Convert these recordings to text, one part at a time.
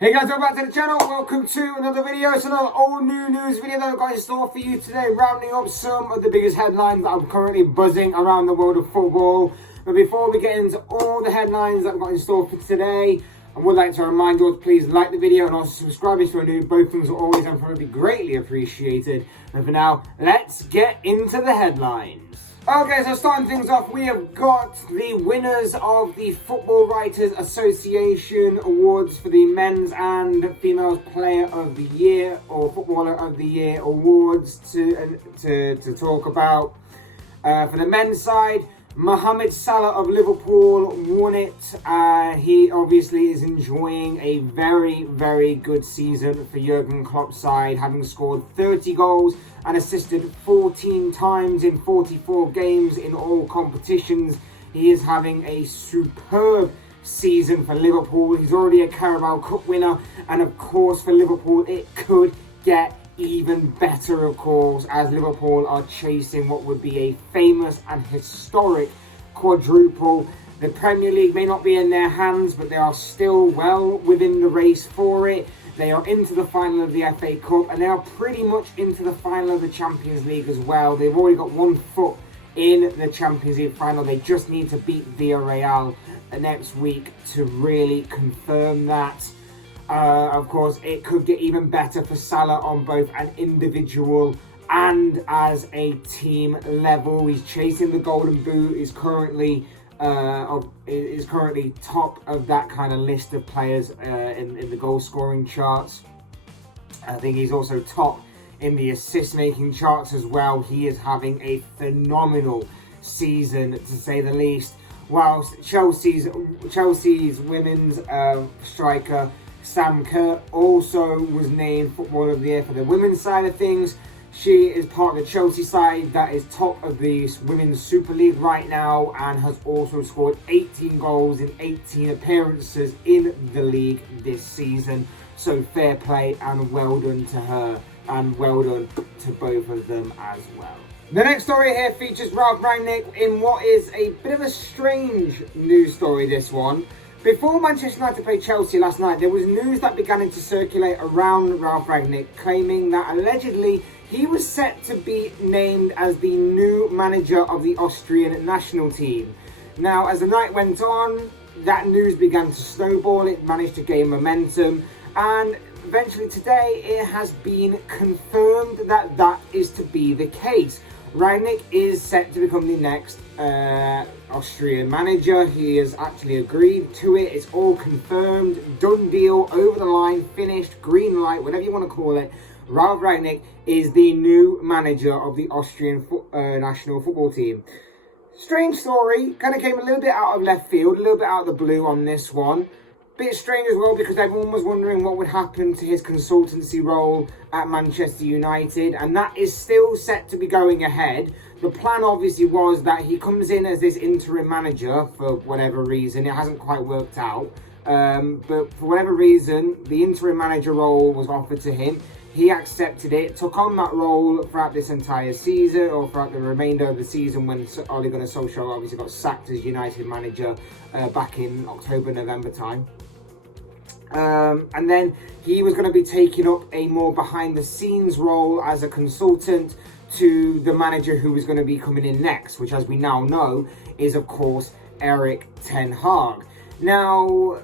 Hey guys, welcome back to the channel. Welcome to another video. It's another all new news video that I've got in store for you today, rounding up some of the biggest headlines that are currently buzzing around the world of football. But before we get into all the headlines that I've got in store for today, I would like to remind you all to please like the video and also subscribe if you're new. Both things are always and probably greatly appreciated. And for now, let's get into the headlines. Okay, so starting things off, we have got the winners of the Football Writers Association Awards for the Men's and Females Player of the Year or Footballer of the Year Awards to talk about. For the men's side, Mohamed Salah of Liverpool won it. He obviously is enjoying a very, very good season for Jurgen Klopp's side, having scored 30 goals and assisted 14 times in 44 games in all competitions. He is having a superb season for Liverpool. He's already a Carabao Cup winner, and of course for Liverpool it could get even better, of course, as Liverpool are chasing what would be a famous and historic quadruple. The Premier League may not be in their hands, but they are still well within the race for it. They are into the final of the FA Cup, and they are pretty much into the final of the Champions League as well. They've already got one foot in the Champions League final. They just need to beat Villarreal next week to really confirm that. Of course, it could get even better for Salah on both an individual and as a team level. He's chasing the Golden Boot. Is currently top of that kind of list of players in the goal scoring charts. I think he's also top in the assist making charts as well. He is having a phenomenal season, to say the least. Whilst Chelsea's women's striker Sam Kerr also was named Footballer of the Year for the women's side of things. She is part of the Chelsea side that is top of the Women's Super League right now and has also scored 18 goals in 18 appearances in the league this season. So fair play and well done to her, and well done to both of them as well. The next story here features Ralf Rangnick in what is a bit of a strange news story, this one. Before Manchester United played Chelsea last night, there was news that began to circulate around Ralf Rangnick, claiming that allegedly he was set to be named as the new manager of the Austrian national team. Now, as the night went on, that news began to snowball. It managed to gain momentum, and eventually today it has been confirmed that that is to be the case. Rangnick is set to become the next Austrian manager. He has actually agreed to it. It's all confirmed, done deal, over the line, finished, green light, whatever you want to call it. Ralf Rangnick is the new manager of the Austrian national football team. Strange story, kind of came a little bit out of left field, a little bit out of the blue on this one. Bit strange as well, because everyone was wondering what would happen to his consultancy role at Manchester United, and that is still set to be going ahead. The plan obviously was that he comes in as this interim manager for whatever reason. It hasn't quite worked out, but for whatever reason, the interim manager role was offered to him. He accepted it, took on that role throughout this entire season, or throughout the remainder of the season, when Ole Gunnar Solskjaer obviously got sacked as United manager back in October, November time. And then he was going to be taking up a more behind-the-scenes role as a consultant to the manager who was going to be coming in next, which, as we now know, is, of course, Erik ten Hag. Now,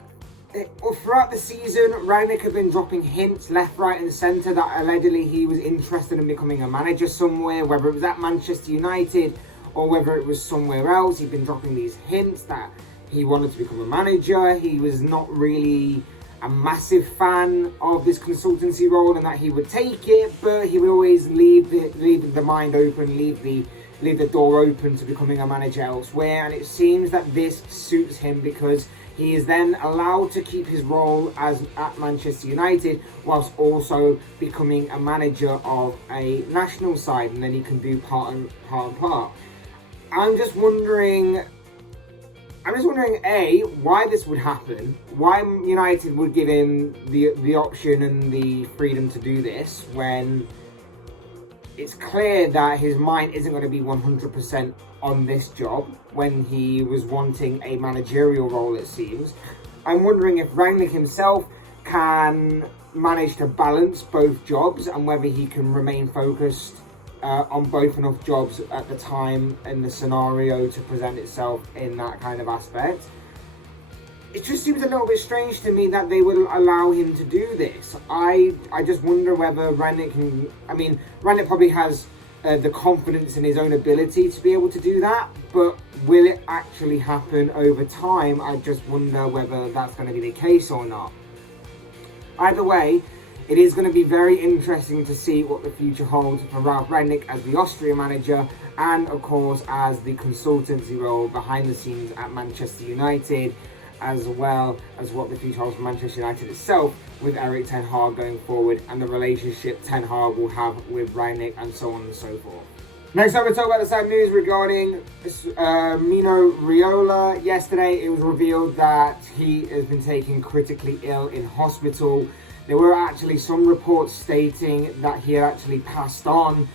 throughout the season, Rangnick had been dropping hints left, right and centre that allegedly he was interested in becoming a manager somewhere, whether it was at Manchester United or whether it was somewhere else. He'd been dropping these hints that he wanted to become a manager. He was not really a massive fan of this consultancy role and that he would take it, but he would always leave the mind open, leave the door open to becoming a manager elsewhere. And it seems that this suits him, because he is then allowed to keep his role as at Manchester United whilst also becoming a manager of a national side, and then he can do part and part. I'm just wondering, A, why this would happen, why United would give him the option and the freedom to do this, when it's clear that his mind isn't going to be 100% on this job, when he was wanting a managerial role, it seems. I'm wondering if Rangnick himself can manage to balance both jobs and whether he can remain focused on both enough jobs at the time in the scenario to present itself in that kind of aspect. It just seems a little bit strange to me that they would allow him to do this. I just wonder whether Rangnick can... I mean, Rangnick probably has the confidence in his own ability to be able to do that, but will it actually happen over time? I just wonder whether that's going to be the case or not. Either way, it is going to be very interesting to see what the future holds for Ralf Rangnick as the Austria manager and, of course, as the consultancy role behind the scenes at Manchester United, as well as what the future holds for Manchester United itself with Erik Ten Hag going forward and the relationship Ten Hag will have with Rangnick and so on and so forth. Next up, we'll talk about the sad news regarding Mino Raiola. Yesterday, it was revealed that he has been taken critically ill in hospital. There were actually some reports stating that he had actually passed on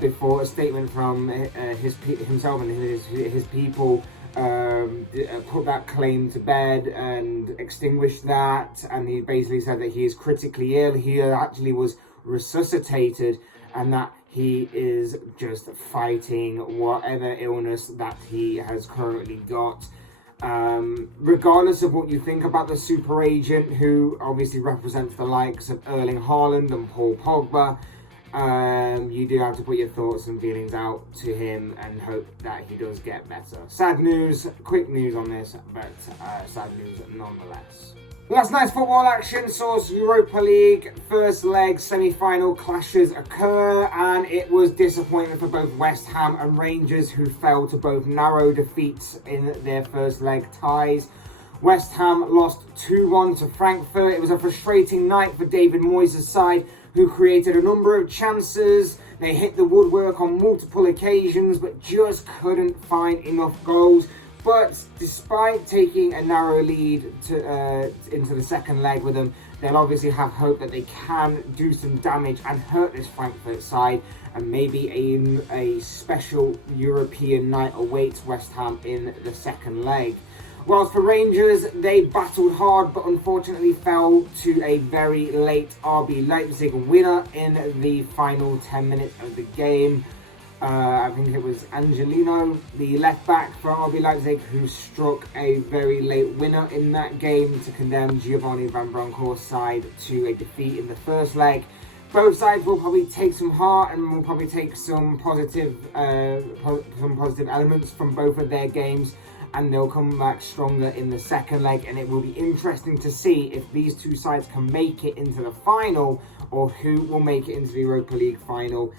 before a statement from himself and his people put that claim to bed and extinguished that. And he basically said that he is critically ill. He actually was resuscitated and that he is just fighting whatever illness that he has currently got. Regardless of what you think about the super agent, who obviously represents the likes of Erling Haaland and Paul Pogba, you do have to put your thoughts and feelings out to him and hope that he does get better. Sad news, quick news on this, but sad news nonetheless. Last night's football action saw Europa League first leg semi-final clashes occur, and it was disappointing for both West Ham and Rangers, who fell to both narrow defeats in their first leg ties. West Ham lost 2-1 to Frankfurt. It was a frustrating night for David Moyes' side, who created a number of chances. They hit the woodwork on multiple occasions, but just couldn't find enough goals. But despite taking a narrow lead into the second leg with them, they'll obviously have hope that they can do some damage and hurt this Frankfurt side, and maybe a special European night awaits West Ham in the second leg. Whilst for Rangers, they battled hard but unfortunately fell to a very late RB Leipzig winner in the final 10 minutes of the game. I think it was Angelino, the left back for RB Leipzig, who struck a very late winner in that game to condemn Giovanni Van Bronckhorst's side to a defeat in the first leg. Both sides will probably take some heart and will probably take some positive elements from both of their games, and they'll come back stronger in the second leg, and it will be interesting to see if these two sides can make it into the final or who will make it into the Europa League final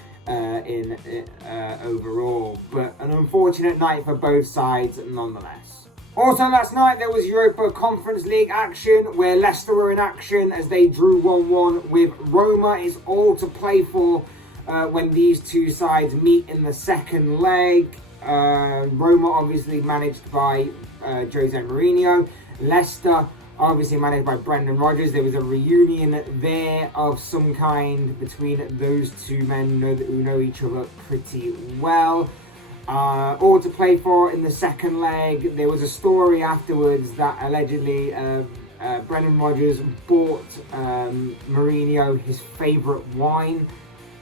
overall. But an unfortunate night for both sides nonetheless. Also last night there was Europa Conference League action where Leicester were in action as they drew 1-1 with Roma. It's all to play for when these two sides meet in the second leg. Roma obviously managed by Jose Mourinho. Leicester obviously managed by Brendan Rodgers. There was a reunion there of some kind between those two men who know each other pretty well. All to play for in the second leg. There was a story afterwards that allegedly Brendan Rodgers bought Mourinho his favourite wine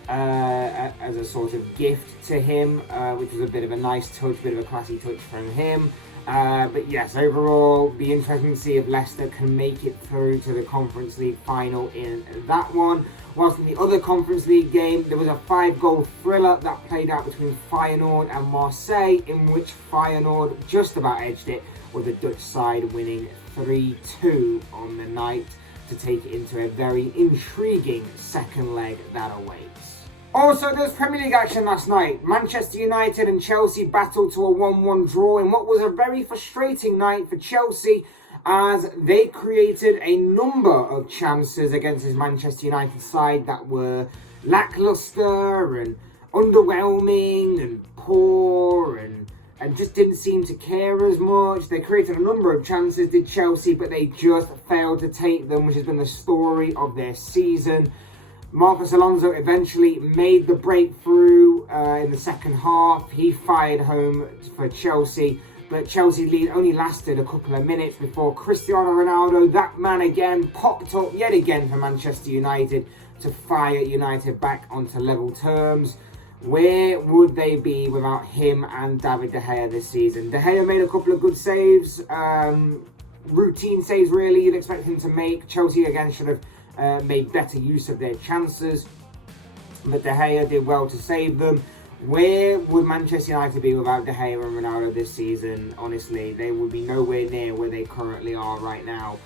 as a sort of gift to him, which was a bit of a nice touch, bit of a classy touch from him. But yes, overall, be interesting to see if Leicester can make it through to the Conference League final in that one. Whilst in the other Conference League game, there was a 5-goal thriller that played out between Feyenoord and Marseille, in which Feyenoord just about edged it, with the Dutch side winning 3-2 on the night to take it into a very intriguing second leg that awaits. Also, there was Premier League action last night. Manchester United and Chelsea battled to a 1-1 draw in what was a very frustrating night for Chelsea, as they created a number of chances against this Manchester United side that were lackluster and underwhelming and poor and just didn't seem to care as much. They created a number of chances, did Chelsea, but they just failed to take them, which has been the story of their season. Marcos Alonso eventually made the breakthrough in the second half. He fired home for Chelsea, but Chelsea's lead only lasted a couple of minutes before Cristiano Ronaldo, that man again, popped up yet again for Manchester United to fire United back onto level terms. Where would they be without him and David De Gea this season? De Gea made a couple of good saves, routine saves really you'd expect him to make. Chelsea again should have made better use of their chances, but De Gea did well to save them. Where would Manchester United be without De Gea and Ronaldo this season? Honestly, they would be nowhere near where they currently are right now.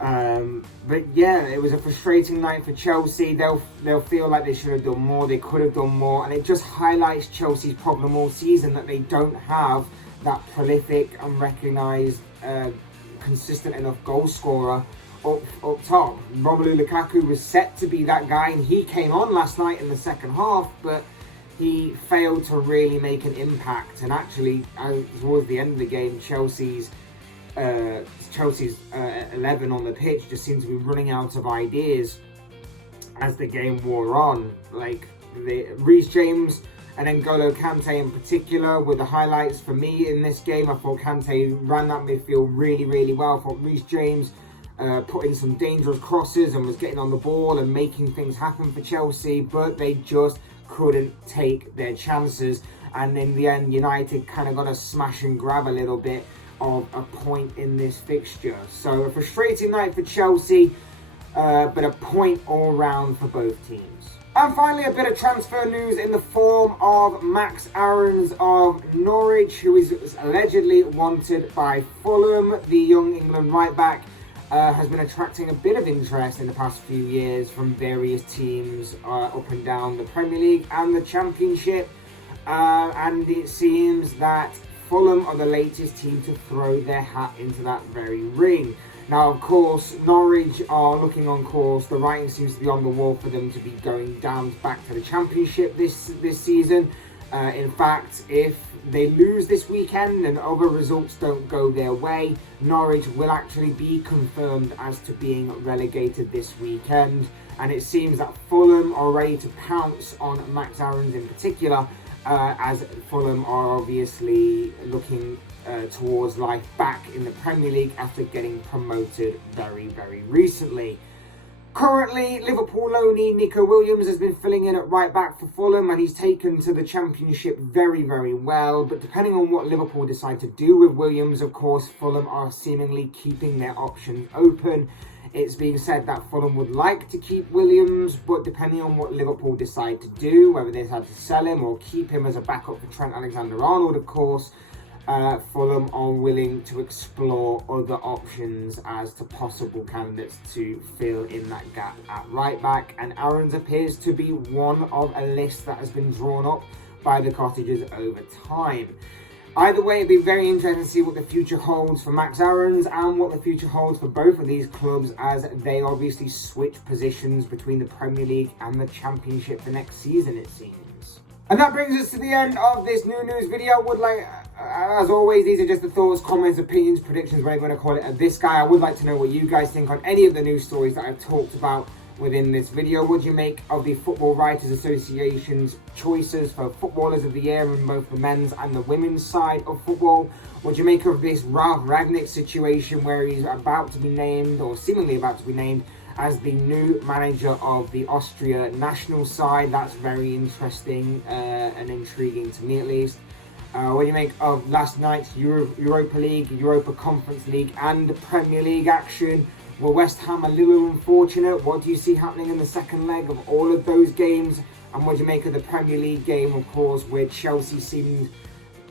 But yeah, it was a frustrating night for Chelsea. They'll feel like they should have done more. They could have done more, and it just highlights Chelsea's problem all season, that they don't have that prolific and recognised, consistent enough goal scorer up top. Romelu Lukaku was set to be that guy, and he came on last night in the second half, but he failed to really make an impact. And actually, towards the end of the game, Chelsea's 11 on the pitch just seemed to be running out of ideas as the game wore on. Like Reece James and N'Golo Kante in particular were the highlights for me in this game. I thought Kante ran that midfield really, really well. I thought Reece James put in some dangerous crosses and was getting on the ball and making things happen for Chelsea, but they just couldn't take their chances. And in the end, United kind of got a smash and grab a little bit of a point in this fixture. So a frustrating night for Chelsea, but a point all round for both teams. And finally, a bit of transfer news in the form of Max Aarons of Norwich, who is allegedly wanted by Fulham. The young England right back has been attracting a bit of interest in the past few years from various teams up and down the Premier League and the Championship. And it seems that Fulham are the latest team to throw their hat into that very ring. Now, of course, Norwich are looking on course. The writing seems to be on the wall for them to be going down back to the Championship this season. In fact, if they lose this weekend and other results don't go their way, Norwich will actually be confirmed as to being relegated this weekend. And it seems that Fulham are ready to pounce on Max Aarons in particular, as Fulham are obviously looking towards life back in the Premier League after getting promoted very, very recently. Currently, Liverpool loanee Nico Williams has been filling in at right back for Fulham, and he's taken to the Championship very, very well. But depending on what Liverpool decide to do with Williams, of course, Fulham are seemingly keeping their options open. It's being said that Fulham would like to keep Williams, but depending on what Liverpool decide to do, whether they decide to sell him or keep him as a backup for Trent Alexander-Arnold, of course, Fulham are willing to explore other options as to possible candidates to fill in that gap at right back. And Aarons appears to be one of a list that has been drawn up by the Cottagers over time. Either way, it'd be very interesting to see what the future holds for Max Aarons and what the future holds for both of these clubs, as they obviously switch positions between the Premier League and the Championship for next season, it seems. And that brings us to the end of this New-Newz video. As always, these are just the thoughts, comments, opinions, predictions, whatever you want to call it, of this guy. I would like to know what you guys think on any of the news stories that I've talked about within this video. What do you make of the Football Writers Association's choices for Footballers of the Year in both the men's and the women's side of football? What do you make of this Ralf Rangnick situation where he's about to be named, or seemingly about to be named, as the new manager of the Austria national side? That's very interesting and intriguing to me, at least. What do you make of last night's Europa League, Europa Conference League and Premier League action? Were West Ham a little unfortunate? What do you see happening in the second leg of all of those games? And what do you make of the Premier League game, of course, where Chelsea seemed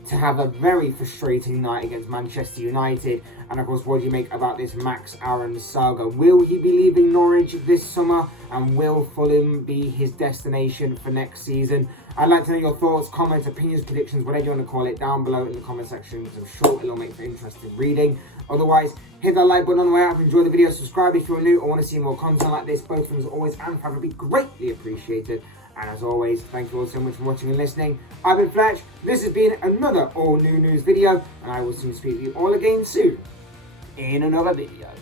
to have a very frustrating night against Manchester United? And of course, what do you make about this Max Aarons saga? Will he be leaving Norwich this summer? And will Fulham be his destination for next season? I'd like to know your thoughts, comments, opinions, predictions, whatever you want to call it, down below in the comment section, because I'm sure it'll make for interesting reading. Otherwise, hit that like button on the way out. Enjoy the video, subscribe if you're new or want to see more content like this. Both of them, as always, and forever, would be greatly appreciated. And as always, thank you all so much for watching and listening. I've been Fletch. This has been another all New-Newz video, and I will soon speak to you all again soon in another video.